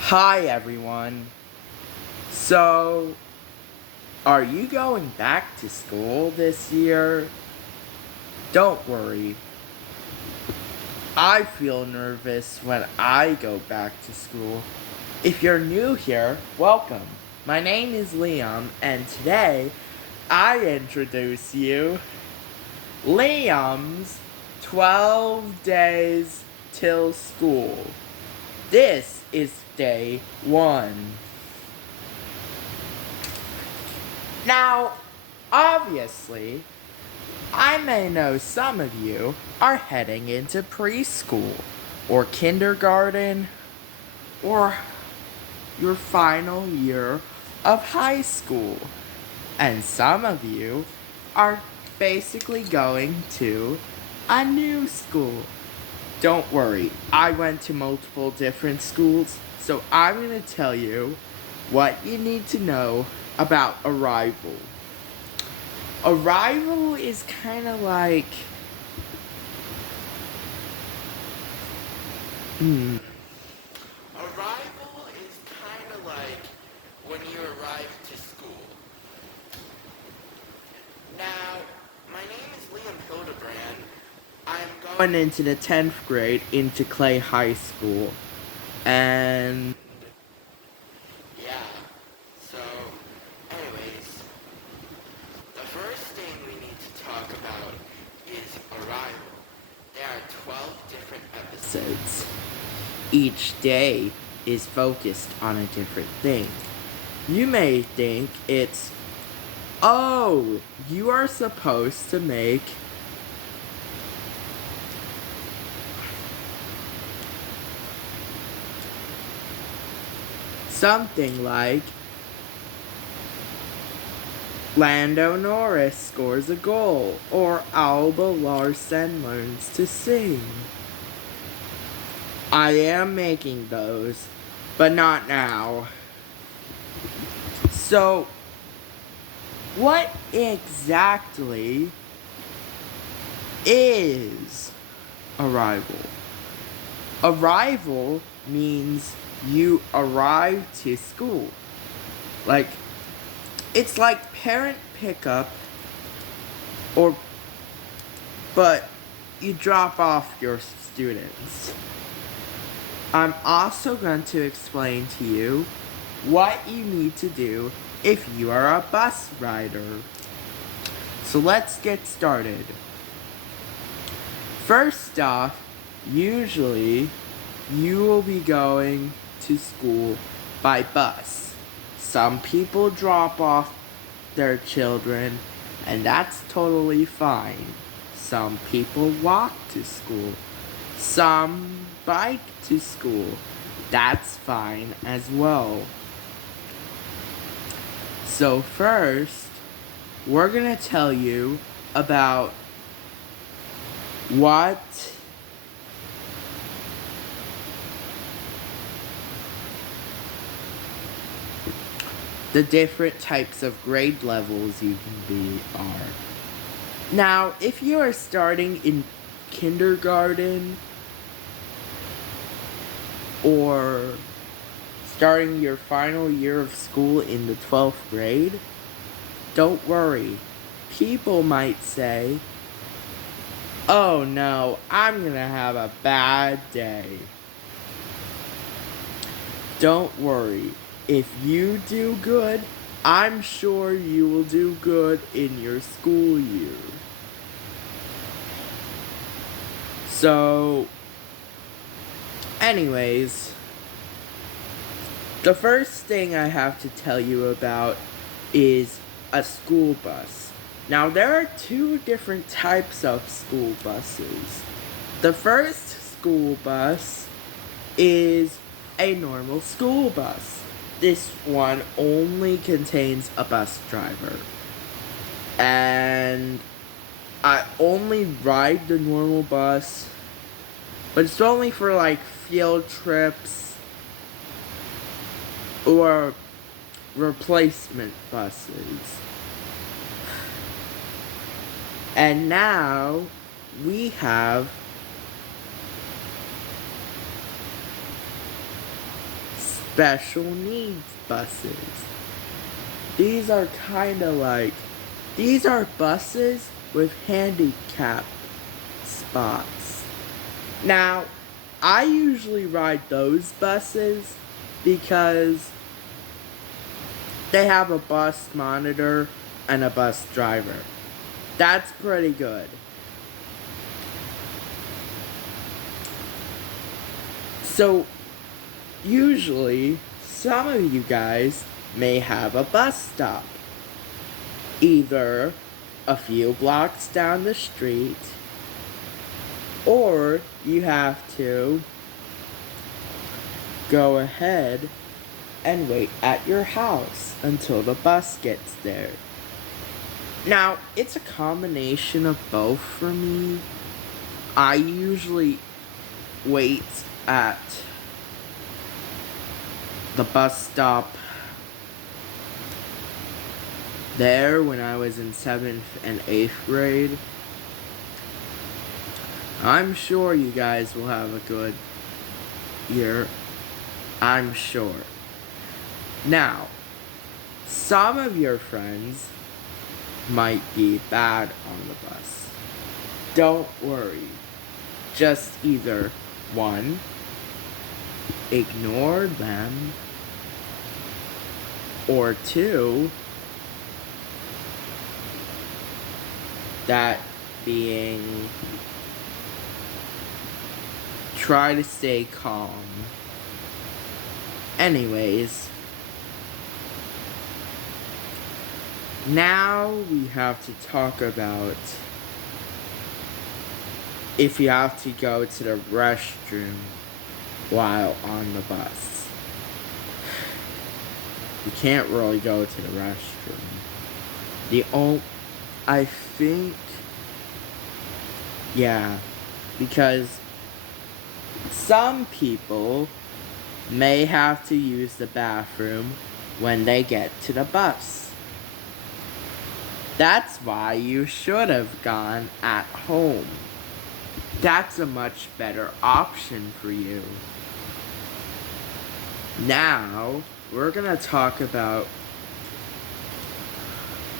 Hi everyone. So, are you going back to school this year? Don't worry. I feel nervous when I go back to school. If you're new here, welcome. My name is Liam, and today I introduce you Liam's 12 days till school. This is day 1. Now, obviously, I may know some of you are heading into preschool, or kindergarten, or your final year of high school. And some of you are basically going to a new school. Don't worry, I went to multiple different schools, so I'm going to tell you what you need to know about arrival. Arrival is kind of like... Arrival is kind of like when you arrive to school. Now, my name is Liam Hildebrand. I'm going into the 10th grade into Clay High School. And... yeah. So, anyways, the first thing we need to talk about is arrival. There are 12 different episodes. Each day is focused on a different thing. You may think it's, oh, you are supposed to make something like Lando Norris scores a goal, or Alba Larsen learns to sing. I am making those, but not now. So, what exactly is arrival? Arrival means you arrive to school. Like, it's like parent pickup, but you drop off your students. I'm also going to explain to you what you need to do if you are a bus rider. So let's get started. First off, usually you will be going to school by bus. Some people drop off their children, and that's totally fine. Some people walk to school. Some bike to school. That's fine as well. So first, we're gonna tell you about what the different types of grade levels you can be are. Now, if you are starting in kindergarten or starting your final year of school in the 12th grade, don't worry. People might say, oh no, I'm gonna have a bad day. Don't worry. If you do good, I'm sure you will do good in your school year. So, anyways, the first thing I have to tell you about is a school bus. Now, there are 2 different types of school buses. The first school bus is a normal school bus. This one only contains a bus driver. And I only ride the normal bus, but it's only for like field trips or replacement buses. And now we have special needs buses. These are these are buses with handicap spots. Now, I usually ride those buses because they have a bus monitor and a bus driver. That's pretty good. So, usually, some of you guys may have a bus stop. Either a few blocks down the street, or you have to go ahead and wait at your house until the bus gets there. Now, it's a combination of both for me. I usually wait at the bus stop there when I was in 7th and 8th grade. I'm sure you guys will have a good year. I'm sure. Now, some of your friends might be bad on the bus. Don't worry. Just either 1, ignore them, or 2, that being, try to stay calm. Anyways, now we have to talk about if you have to go to the restroom while on the bus. You can't really go to the restroom. I think, yeah, because some people may have to use the bathroom when they get to the bus. That's why you should have gone at home. That's a much better option for you. Now, we're gonna talk about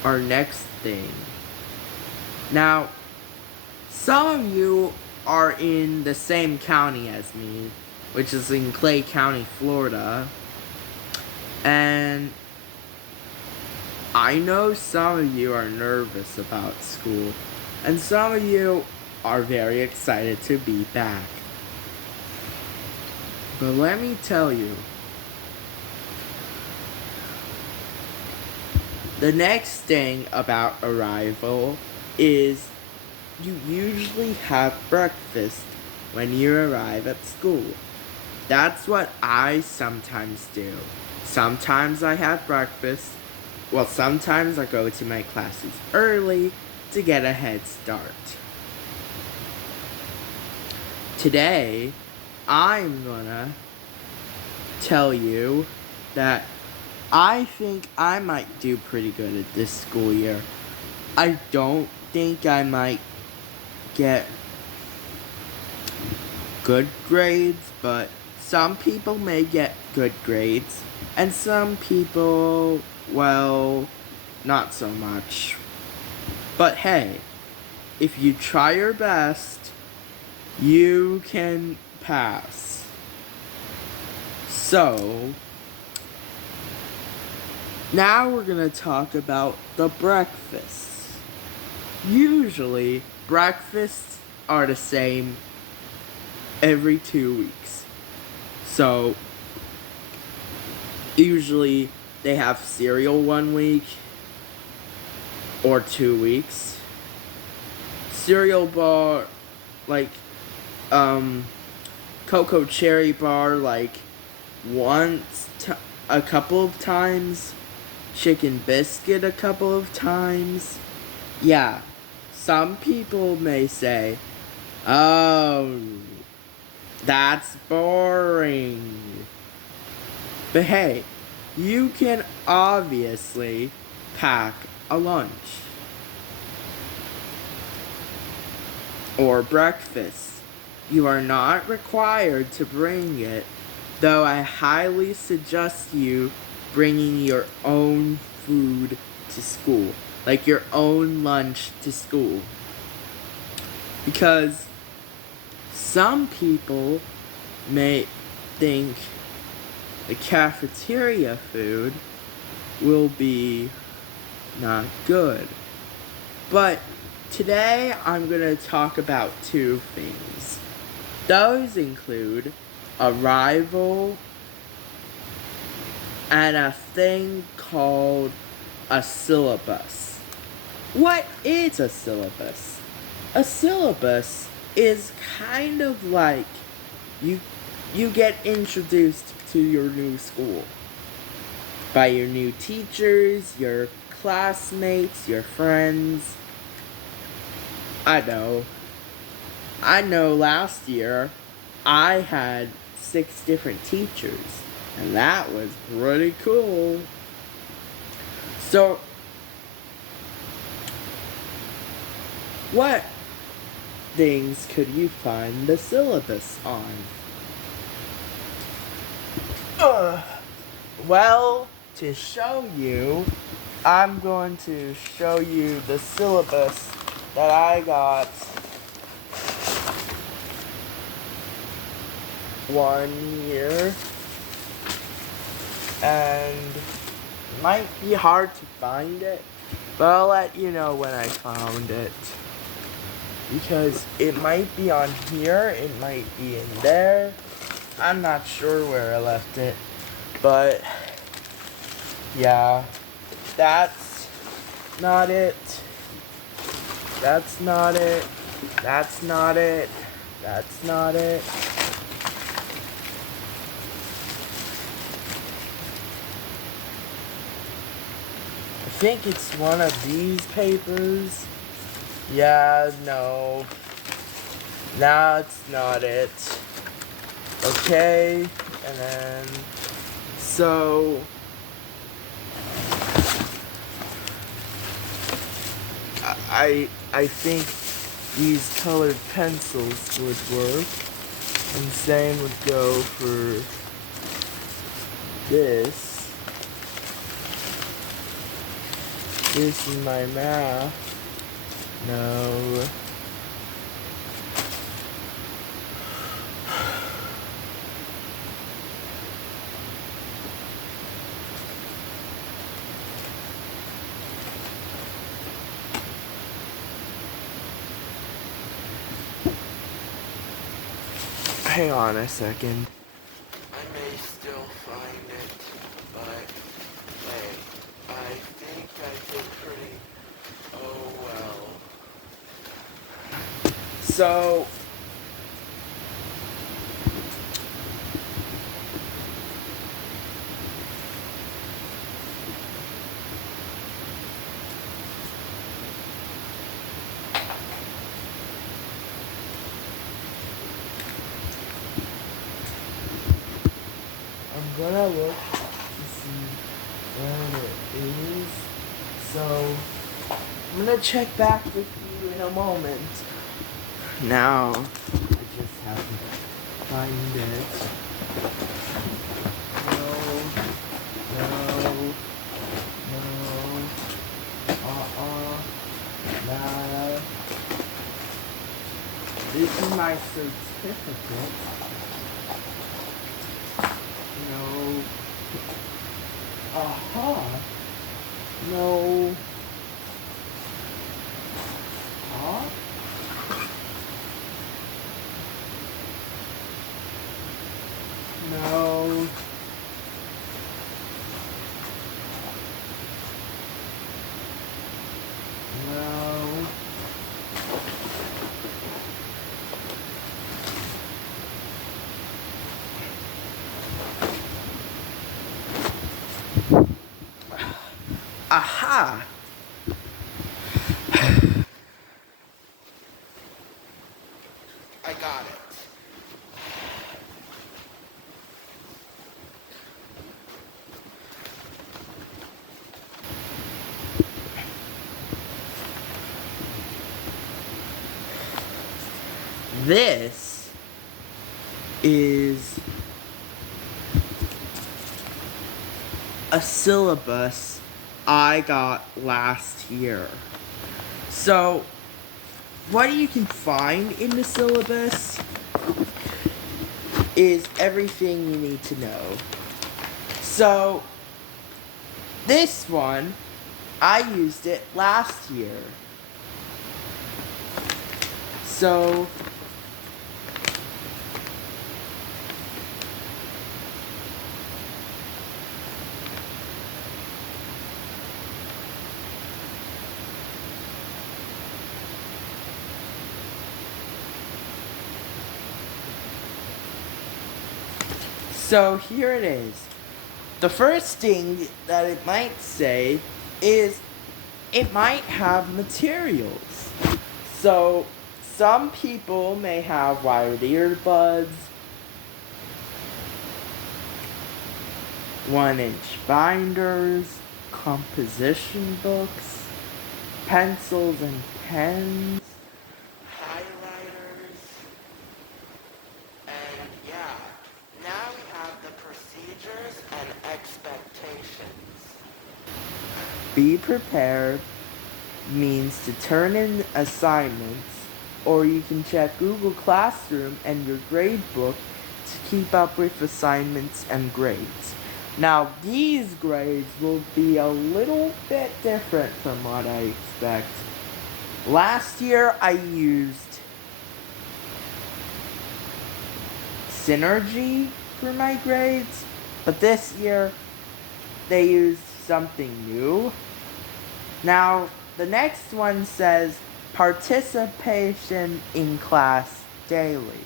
our next thing. Now, some of you are in the same county as me, which is in Clay County, Florida. And I know some of you are nervous about school, and some of you are very excited to be back. But let me tell you, the next thing about arrival is you usually have breakfast when you arrive at school. That's what I sometimes do. Sometimes I have breakfast. Well, sometimes I go to my classes early to get a head start. Today, I'm gonna tell you that I think I might do pretty good at this school year. I don't think I might get good grades, but some people may get good grades, and some people, well, not so much. But hey, if you try your best, you can pass. So, now we're gonna talk about the breakfasts. Usually, breakfasts are the same every 2 weeks. So, usually they have cereal 1 week or 2 weeks. Cereal bar, like, cocoa cherry bar, like, a couple of times. Chicken biscuit a couple of times. Yeah, some people may say, oh, that's boring. But hey, you can obviously pack a lunch. Or breakfast. You are not required to bring it though I highly suggest you bringing your own food to school, like your own lunch to school. Because some people may think the cafeteria food will be not good. But today I'm going to talk about two things. Those include arrival and a thing called a syllabus. What is a syllabus? A syllabus is kind of like you get introduced to your new school by your new teachers, your classmates, your friends. I know last year I had 6 different teachers, and that was pretty cool. So, what things could you find the syllabus on? Well, to show you, I'm going to show you the syllabus that I got one year, and it might be hard to find it, but I'll let you know when I found it, because it might be on here, it might be in there. I'm not sure where I left it, but yeah, that's not it. That's not it. That's not it. That's not it. I think it's one of these papers. Yeah, no. That's not it. Okay, and then, so, I think these colored pencils would work, and same would go for this. This is my math. No. Hang on a second. I may still find it, but hey, I think I did pretty well. So, I'm gonna look to see where it is. So, I'm gonna check back with you in a moment. Now, I just have to find it. No, nah. This is my certificate. No. No. Huh? No. No. Aha! I got it. This is a syllabus I got last year. So, what you can find in the syllabus is everything you need to know. So, this one, I used it last year. So, here it is. The first thing that it might say is it might have materials. So, some people may have wired earbuds, 1-inch binders, composition books, pencils and pens, highlighters, and yeah, now we have the procedures and expectations. Be prepared means to turn in assignments, or you can check Google Classroom and your grade book to keep up with assignments and grades. Now, these grades will be a little bit different from what I expect. Last year, I used Synergy for my grades, but this year, they used something new. Now, the next one says participation in class daily.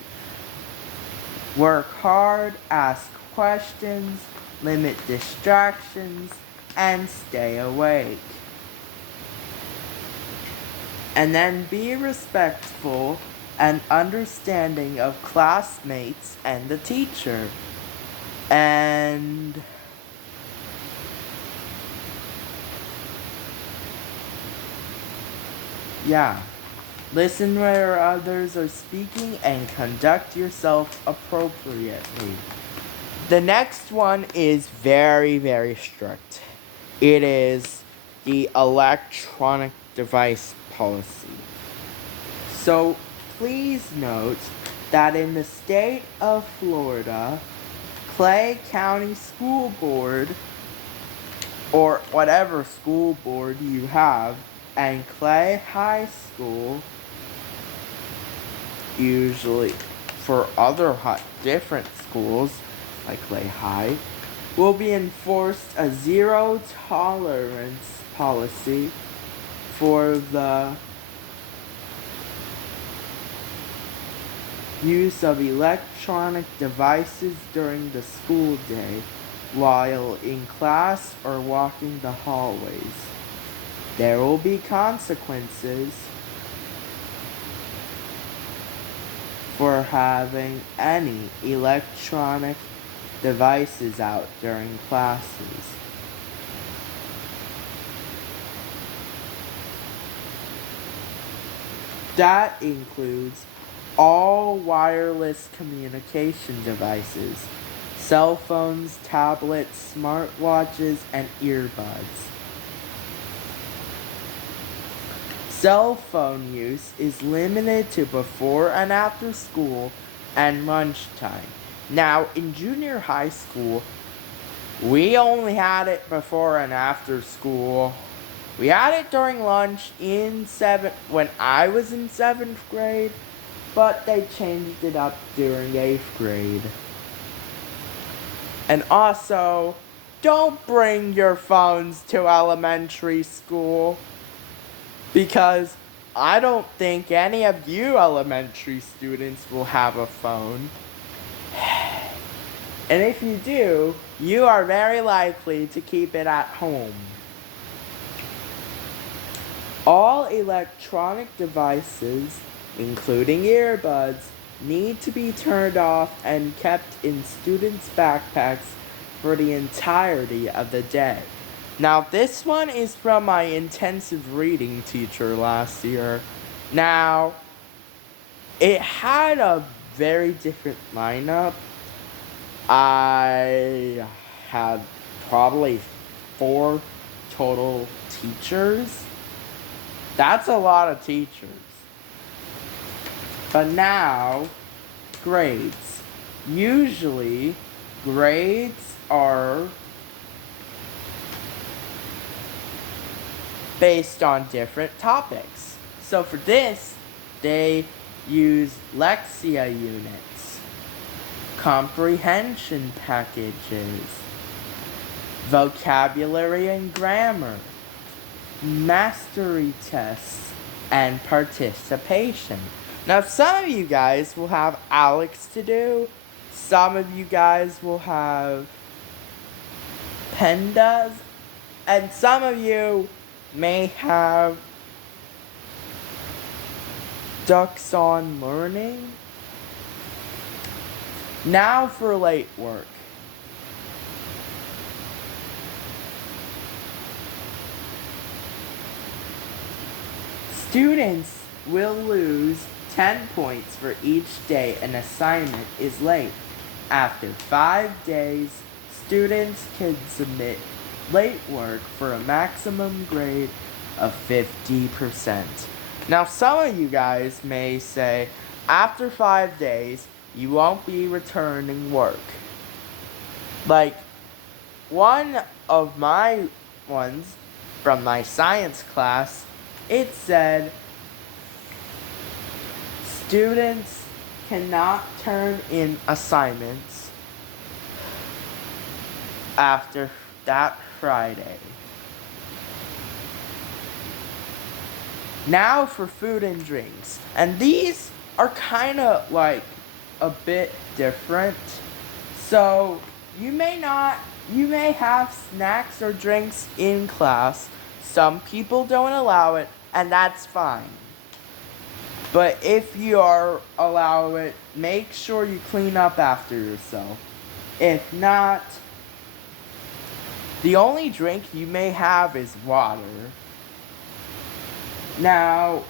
Work hard, ask questions, limit distractions, and stay awake. And then be respectful and understanding of classmates and the teacher. And yeah, listen where others are speaking and conduct yourself appropriately. The next one is very, very strict. It is the electronic device policy. So please note that in the state of Florida, Clay County School Board, or whatever school board you have, and Clay High School, usually for other different schools like Clay High, will be enforced a zero tolerance policy for the use of electronic devices during the school day while in class or walking the hallways. There will be consequences for having any electronic devices out during classes. That includes all wireless communication devices, cell phones, tablets, smartwatches, and earbuds. Cell phone use is limited to before and after school and lunchtime. Now, in junior high school, we only had it before and after school. We had it during lunch when I was in 7th grade, but they changed it up during 8th grade. And also, don't bring your phones to elementary school, because I don't think any of you elementary students will have a phone. And if you do, you are very likely to keep it at home. All electronic devices, including earbuds, need to be turned off and kept in students' backpacks for the entirety of the day. Now, this one is from my intensive reading teacher last year. Now, it had a very different lineup. I had probably 4 total teachers. That's a lot of teachers. But now, grades. Usually, grades are based on different topics. So for this, they use Lexia units, comprehension packages, vocabulary and grammar, mastery tests, and participation. Now some of you guys will have Alex to do, some of you guys will have Pendas, and some of you may have Ducks on Learning. Now for late work. Students will lose 10 points for each day an assignment is late. After 5 days, students can submit late work for a maximum grade of 50%. Now some of you guys may say, after 5 days, you won't be returning work. Like, one of my ones from my science class, it said, students cannot turn in assignments after that Friday. Now for food and drinks. And these are kind of like a bit different. So you may have snacks or drinks in class. Some people don't allow it, and that's fine. But if you are allowed it, make sure you clean up after yourself. If not, the only drink you may have is water. Now,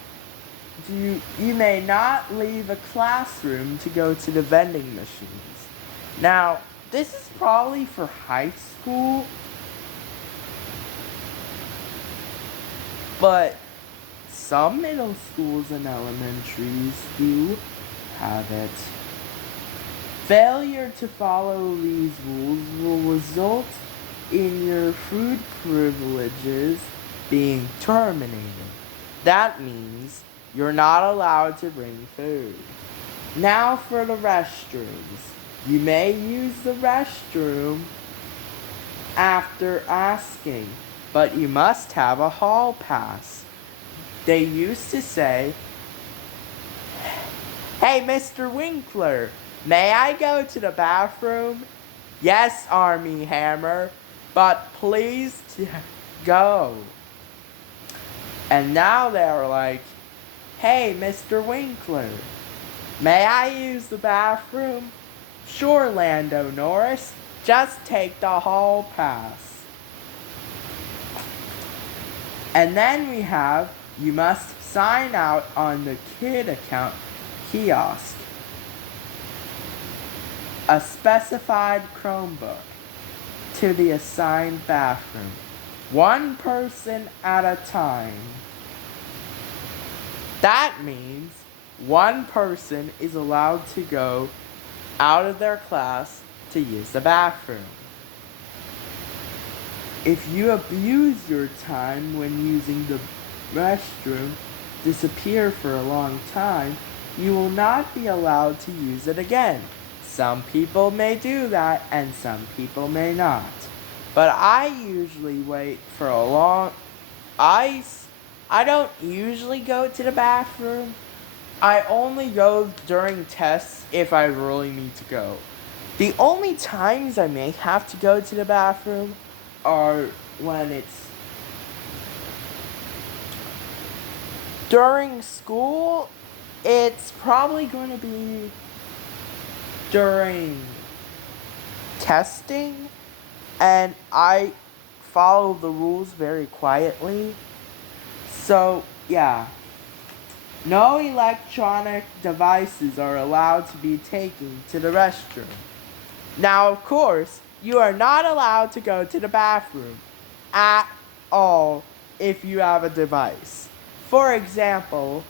you may not leave a classroom to go to the vending machines. Now, this is probably for high school, but some middle schools and elementaries do have it. Failure to follow these rules will result in your food privileges being terminated. That means you're not allowed to bring food. Now for the restrooms. You may use the restroom after asking, but you must have a hall pass. They used to say, "Hey, Mr. Winkler, may I go to the bathroom?" "Yes, Army Hammer, but please go." And now they're like, "Hey, Mr. Winkler, may I use the bathroom?" "Sure, Lando Norris, just take the hall pass." And then we have, you must sign out on the kid account kiosk. A specified Chromebook to the assigned bathroom. One person at a time. That means one person is allowed to go out of their class to use the bathroom. If you abuse your time when using the restroom, disappear for a long time, you will not be allowed to use it again. Some people may do that and some people may not. But I usually wait for a long... I don't usually go to the bathroom. I only go during tests if I really need to go. The only times I may have to go to the bathroom are when it's during school. It's probably going to be during testing, and I follow the rules very quietly. So, yeah. No electronic devices are allowed to be taken to the restroom. Now, of course, you are not allowed to go to the bathroom at all if you have a device. For example,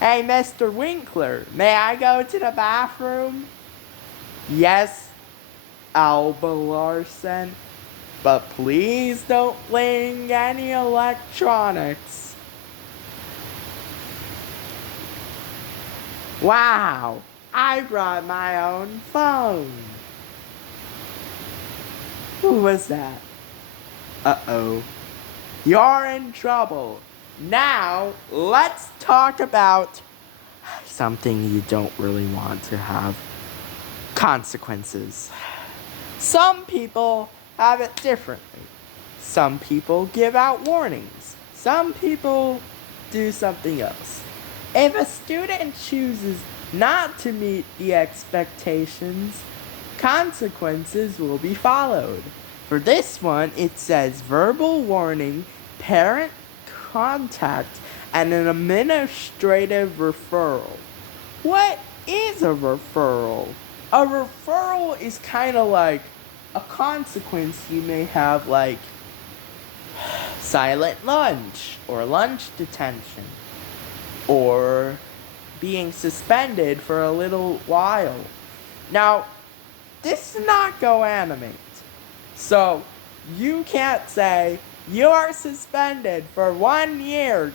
hey, Mr. Winkler, may I go to the bathroom? Yes, Alba Larson, but please don't bring any electronics. Wow, I brought my own phone. Who was that? Uh-oh. You're in trouble. Now, let's talk about something you don't really want to have. Consequences. Some people have it differently. Some people give out warnings. Some people do something else. If a student chooses not to meet the expectations, consequences will be followed. For this one, it says verbal warning, parent contact, and an administrative referral. What is a referral? A referral is kind of like a consequence you may have, like silent lunch or lunch detention or being suspended for a little while. Now, this does not go animate. So, you can't say, you are suspended for 1 year.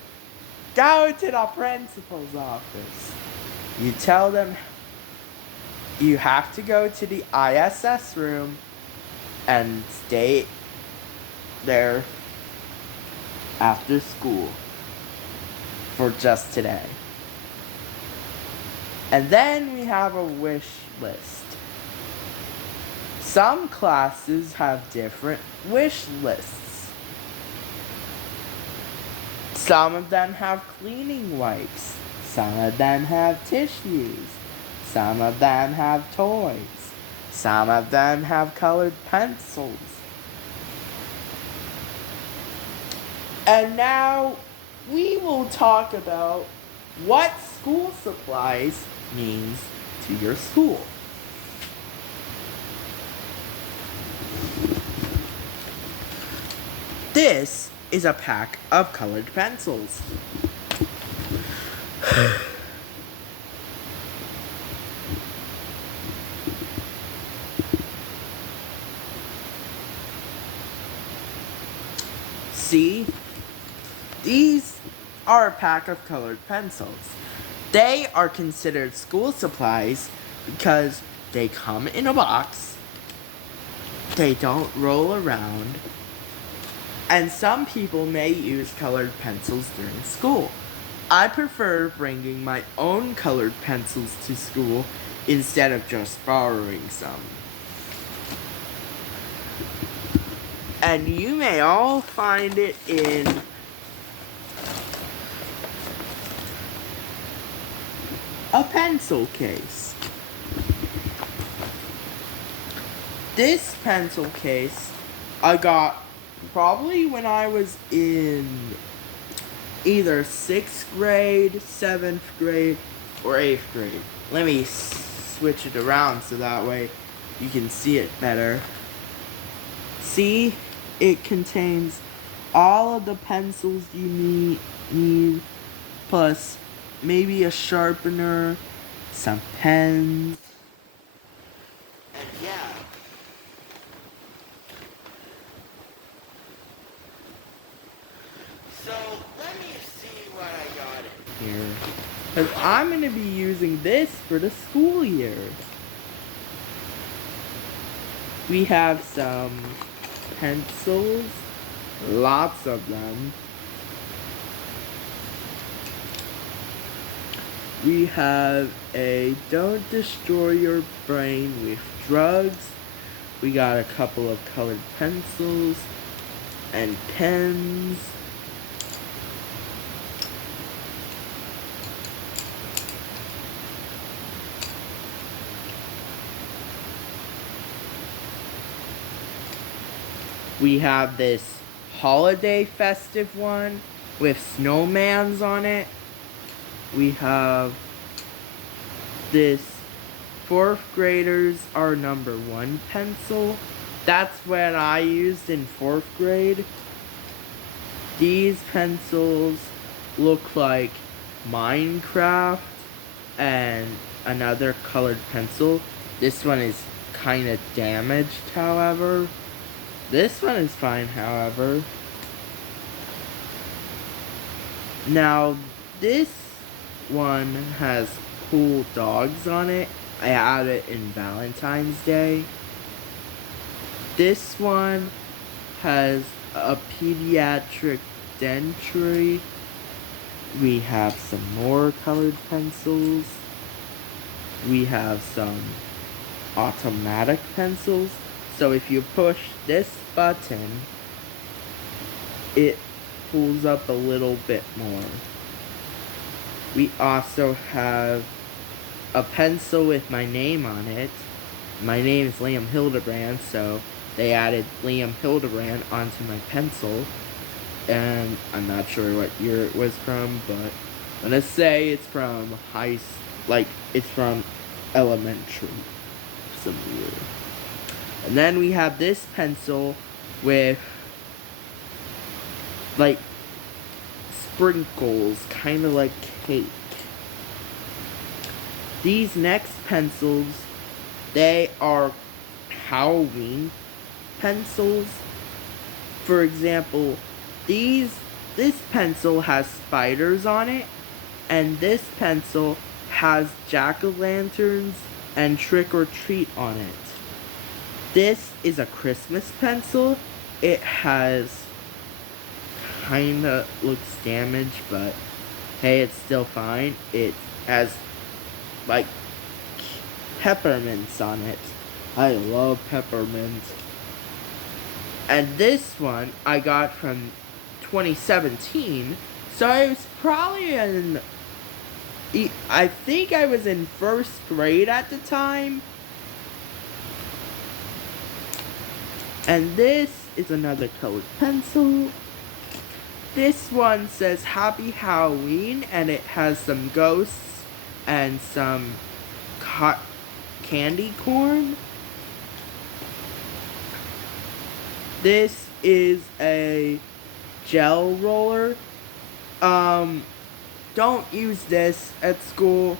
Go to the principal's office. You tell them you have to go to the ISS room and stay there after school for just today. And then we have a wish list. Some classes have different wish lists. Some of them have cleaning wipes. Some of them have tissues. Some of them have toys. Some of them have colored pencils. And now we will talk about what school supplies means to your school. This is a pack of colored pencils. See? These are a pack of colored pencils. They are considered school supplies because they come in a box, they don't roll around, and some people may use colored pencils during school. I prefer bringing my own colored pencils to school instead of just borrowing some. And you may all find it in a pencil case. This pencil case I got probably when I was in either 6th grade, 7th grade, or 8th grade. Let me switch it around so that way you can see it better. See, it contains all of the pencils you need plus maybe a sharpener, some pens, and yeah. So, let me see what I got in here. Because I'm going to be using this for the school year. We have some pencils, lots of them. We have a Don't Destroy Your Brain with Drugs. We got a couple of colored pencils and pens. We have this holiday festive one with snowmans on it. We have this 4th graders are number 1 pencil That's what I used in 4th grade. These pencils look like Minecraft and another colored pencil. This one is kind of damaged, however. This one is fine, however. Now, this one has cool dogs on it. I had it in Valentine's Day. This one has a pediatric dentary. We have some more colored pencils. We have some automatic pencils. So if you push this button, it pulls up a little bit more. We also have a pencil with my name on it. My name is Liam Hildebrand, so they added Liam Hildebrand onto my pencil. And I'm not sure what year it was from, but I'm gonna say it's from it's from elementary, some year. And then we have this pencil with like sprinkles, kind of like cake. These next pencils, they are Halloween pencils. For example, this pencil has spiders on it, and this pencil has jack-o'-lanterns and trick-or-treat on it. This is a Christmas pencil. It has kinda looks damaged, but hey, it's still fine. It has like peppermints on it. I love peppermint. And this one I got from 2017, so I was probably I think I was in 1st grade at the time. And this is another colored pencil. This one says Happy Halloween, and it has some ghosts and some candy corn. This is a gel roller. Don't use this at school.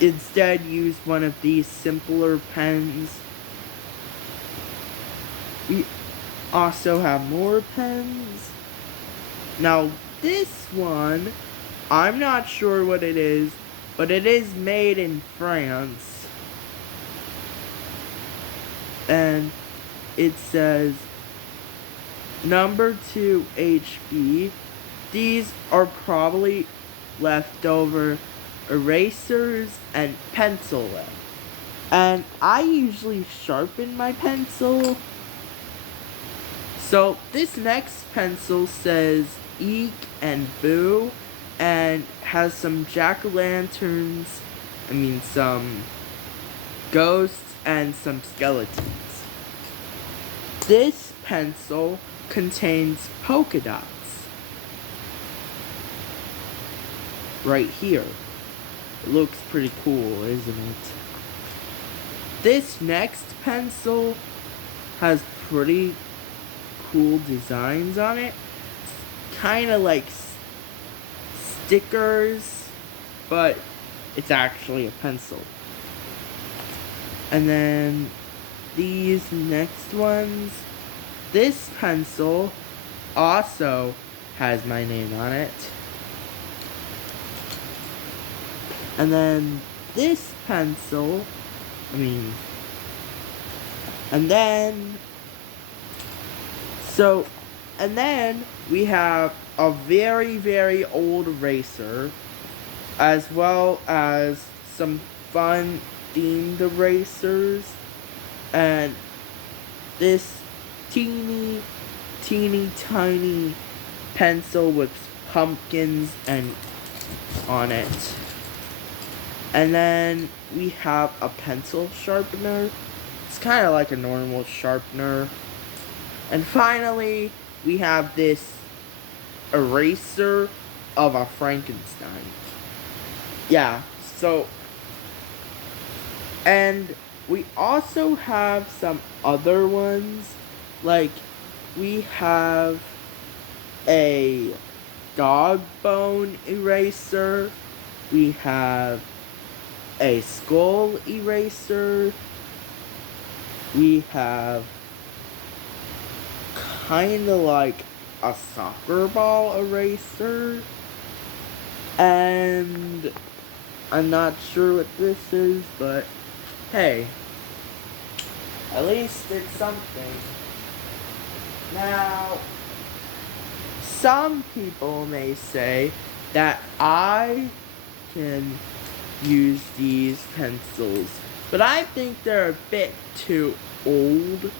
Instead, use one of these simpler pens. We also have more pens. Now, this one, I'm not sure what it is, but it is made in France. And it says number 2 HB. These are probably leftover erasers and pencil lead. And I usually sharpen my pencil. So this next pencil says Eek and Boo, and has some jack-o'-lanterns, some ghosts and some skeletons. This pencil contains polka dots. Right here. It looks pretty cool, isn't it? This next pencil has pretty cool designs on it. It's kind of like stickers, but it's actually a pencil. And then these next ones, this pencil also has my name on it. And then this pencil, and then we have a very, very old eraser, as well as some fun themed erasers, and this teeny tiny pencil with pumpkins on it. And then we have a pencil sharpener. It's kind of like a normal sharpener. And finally, we have this eraser of a Frankenstein. Yeah, so, and we also have some other ones, like we have a dog bone eraser, we have a skull eraser, we have kind of like a soccer ball eraser, and I'm not sure what this is, but hey, at least it's something. Now, some people may say that I can use these pencils, but I think they're a bit too old.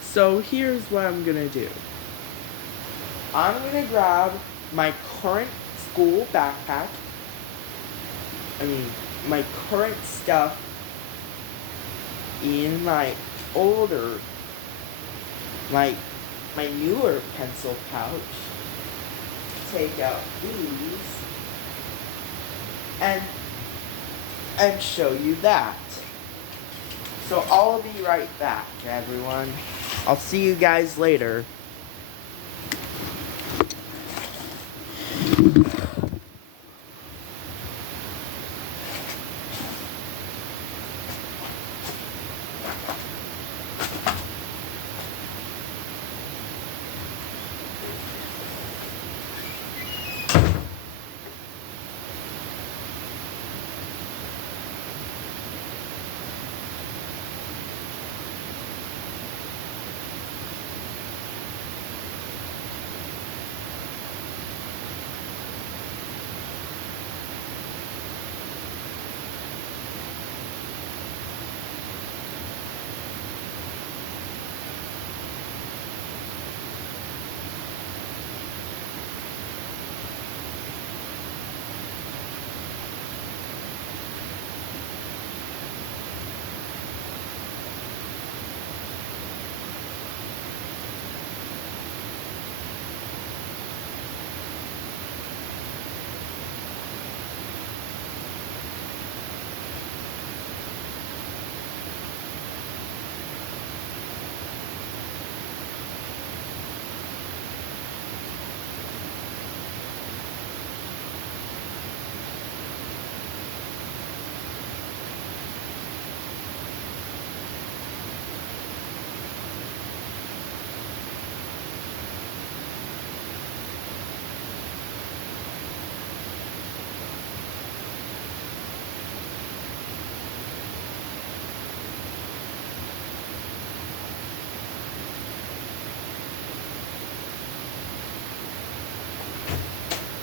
So here's what I'm gonna do. I'm gonna grab my current school backpack, my current stuff in my older, my newer pencil pouch, take out these, and show you that. So I'll be right back, everyone. I'll see you guys later.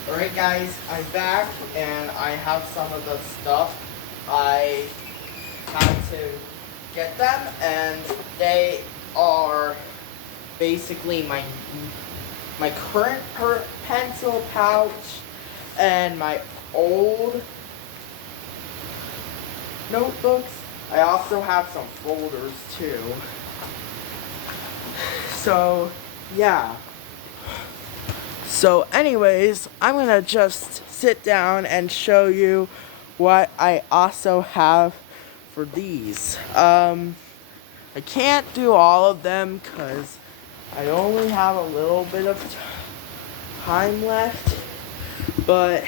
Alright guys, I'm back and I have some of the stuff. I had to get them and they are basically my current pencil pouch and my old notebooks. I also have some folders too. So yeah. So anyways, I'm gonna just sit down and show you what I also have for these. I can't do all of them because I only have a little bit of time left, but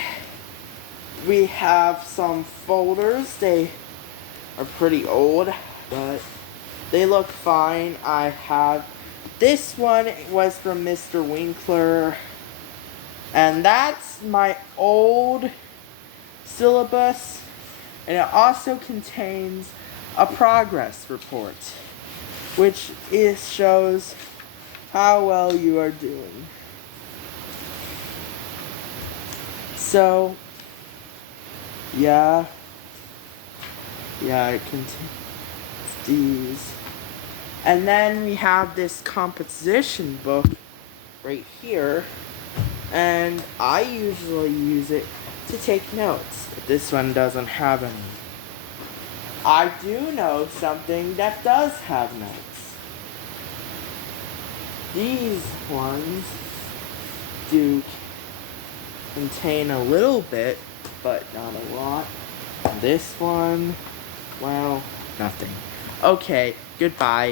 we have some folders. They are pretty old, but they look fine. I have this one was from Mr. Winkler. And that's my old syllabus, and it also contains a progress report, which shows how well you are doing. So, yeah, it contains these. And then we have this composition book right here. And I usually use it to take notes. But this one doesn't have any. I do know something that does have notes. These ones do contain a little bit, but not a lot. This one, well, nothing. Okay, goodbye.